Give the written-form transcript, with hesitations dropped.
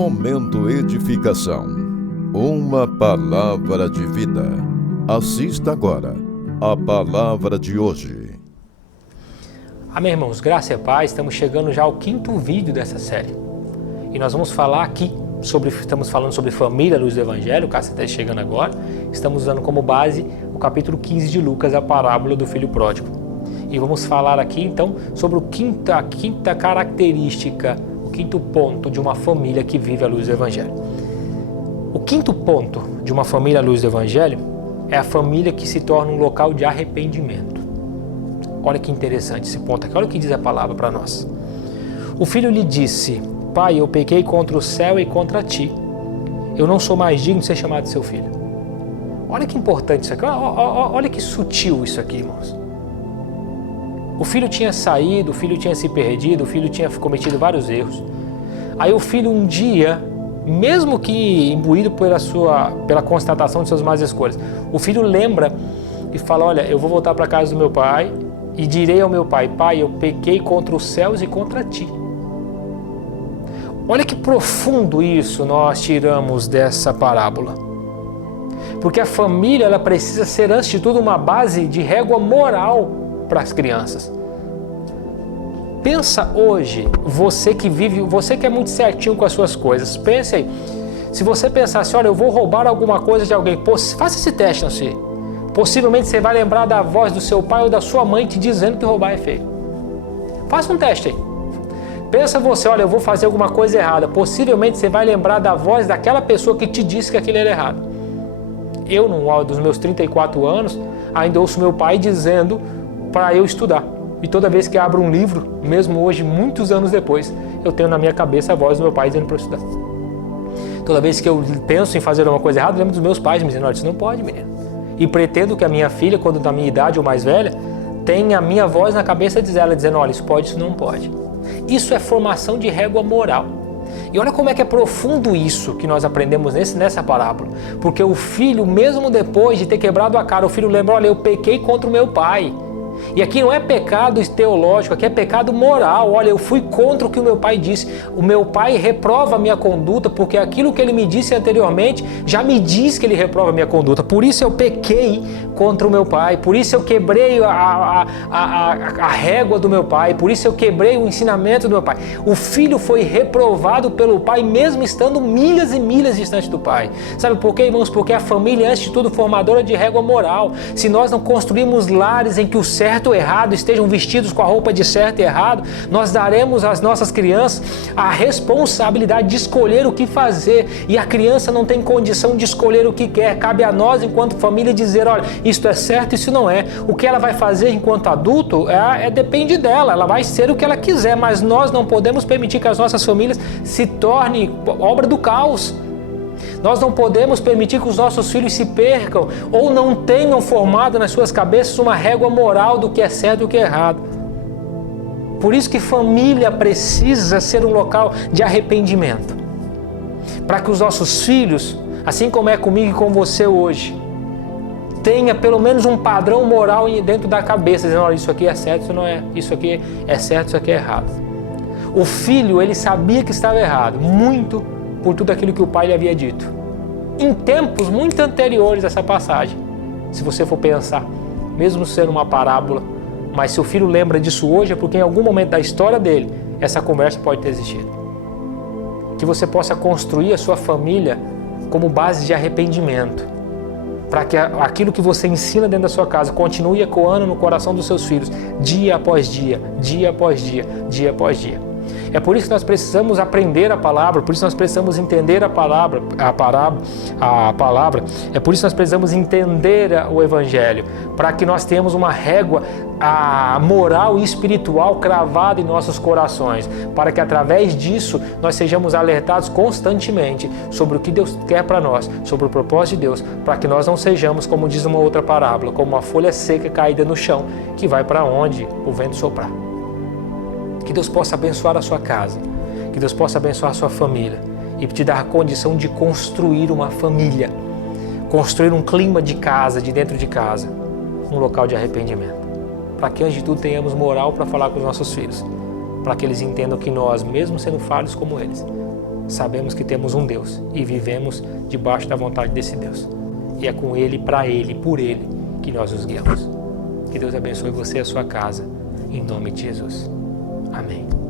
Momento Edificação. Uma palavra de vida. Assista agora a palavra de hoje. Amém, irmãos, graça e paz. Estamos chegando já ao 5º vídeo dessa série. E nós vamos falar aqui estamos falando sobre família à luz do Evangelho, caso você esteja chegando agora. Estamos usando como base o capítulo 15 de Lucas, a parábola do filho pródigo. E vamos falar aqui então sobre a quinta característica, o 5º ponto de uma família que vive à luz do Evangelho. O 5º ponto de uma família à luz do Evangelho é a família que se torna um local de arrependimento. Olha que interessante esse ponto aqui, olha o que diz a palavra para nós. O filho lhe disse: Pai, eu pequei contra o céu e contra ti. Eu não sou mais digno de ser chamado seu filho. Olha que importante isso aqui, olha que sutil isso aqui, irmãos. O filho tinha saído, o filho tinha se perdido, o filho tinha cometido vários erros. Aí o filho um dia, mesmo que imbuído pela constatação de suas más escolhas, o filho lembra e fala: olha, eu vou voltar para a casa do meu pai e direi ao meu pai: Pai, eu pequei contra os céus e contra ti. Olha que profundo isso nós tiramos dessa parábola. Porque a família, ela precisa ser, antes de tudo, uma base de régua moral para as crianças. Pensa hoje, você que é muito certinho com as suas coisas, pense aí, se você pensasse: olha, eu vou roubar alguma coisa de alguém, faça esse teste na si. Possivelmente você vai lembrar da voz do seu pai ou da sua mãe te dizendo que roubar é feio. Faça um teste aí. Pensa você: olha, eu vou fazer alguma coisa errada. Possivelmente você vai lembrar da voz daquela pessoa que te disse que aquilo era errado. Eu, dos meus 34 anos, ainda ouço meu pai dizendo para eu estudar. E toda vez que abro um livro, mesmo hoje, muitos anos depois, eu tenho na minha cabeça a voz do meu pai dizendo para eu estudar. Toda vez que eu penso em fazer alguma coisa errada, eu lembro dos meus pais me dizendo: olha, isso não pode, menino. E pretendo que a minha filha, quando da minha idade ou mais velha, tenha a minha voz na cabeça dela dizendo: olha, isso pode, isso não pode. Isso é formação de régua moral. E olha como é que é profundo isso que nós aprendemos nessa parábola. Porque o filho, mesmo depois de ter quebrado a cara, o filho lembra: olha, eu pequei contra o meu pai. E aqui não é pecado teológico, aqui é pecado moral. Olha, eu fui contra o que o meu pai disse. O meu pai reprova a minha conduta, porque aquilo que ele me disse anteriormente já me diz que ele reprova a minha conduta. Por isso eu pequei contra o meu pai, por isso eu quebrei a régua do meu pai, por isso eu quebrei o ensinamento do meu pai. O filho foi reprovado pelo pai, mesmo estando milhas e milhas distante do pai. Sabe por quê, irmãos? Porque a família, antes de tudo, formadora de régua moral. Se nós não construirmos lares em que o certo e o errado estejam vestidos com a roupa de certo e errado, nós daremos às nossas crianças a responsabilidade de escolher o que fazer, e a criança não tem condição de escolher o que quer. Cabe a nós, enquanto família, dizer: olha, isto é certo, isso não é. O que ela vai fazer enquanto adulto depende dela, ela vai ser o que ela quiser, mas nós não podemos permitir que as nossas famílias se tornem obra do caos. Nós não podemos permitir que os nossos filhos se percam ou não tenham formado nas suas cabeças uma régua moral do que é certo e o que é errado. Por isso que família precisa ser um local de arrependimento. Para que os nossos filhos, assim como é comigo e com você hoje, tenha pelo menos um padrão moral dentro da cabeça, dizendo: olha, isso aqui é certo, isso não é, isso aqui é certo, isso aqui é errado. O filho, ele sabia que estava errado, muito por tudo aquilo que o pai lhe havia dito. Em tempos muito anteriores a essa passagem, se você for pensar, mesmo sendo uma parábola, mas se o filho lembra disso hoje, é porque em algum momento da história dele, essa conversa pode ter existido. Que você possa construir a sua família como base de arrependimento, para que aquilo que você ensina dentro da sua casa continue ecoando no coração dos seus filhos, dia após dia, dia após dia, dia após dia. É por isso que nós precisamos aprender a palavra, por isso nós precisamos entender a palavra, é por isso que nós precisamos entender o Evangelho, para que nós tenhamos uma régua moral e espiritual cravada em nossos corações, para que através disso nós sejamos alertados constantemente sobre o que Deus quer para nós, sobre o propósito de Deus, para que nós não sejamos, como diz uma outra parábola, como uma folha seca caída no chão, que vai para onde o vento soprar. Que Deus possa abençoar a sua casa, que Deus possa abençoar a sua família e te dar a condição de construir uma família, construir um clima de casa, de dentro de casa, um local de arrependimento. Para que, antes de tudo, tenhamos moral para falar com os nossos filhos, para que eles entendam que nós, mesmo sendo falhos como eles, sabemos que temos um Deus e vivemos debaixo da vontade desse Deus. E é com Ele, para Ele, por Ele, que nós nos guiamos. Que Deus abençoe você e a sua casa, em nome de Jesus. Amém.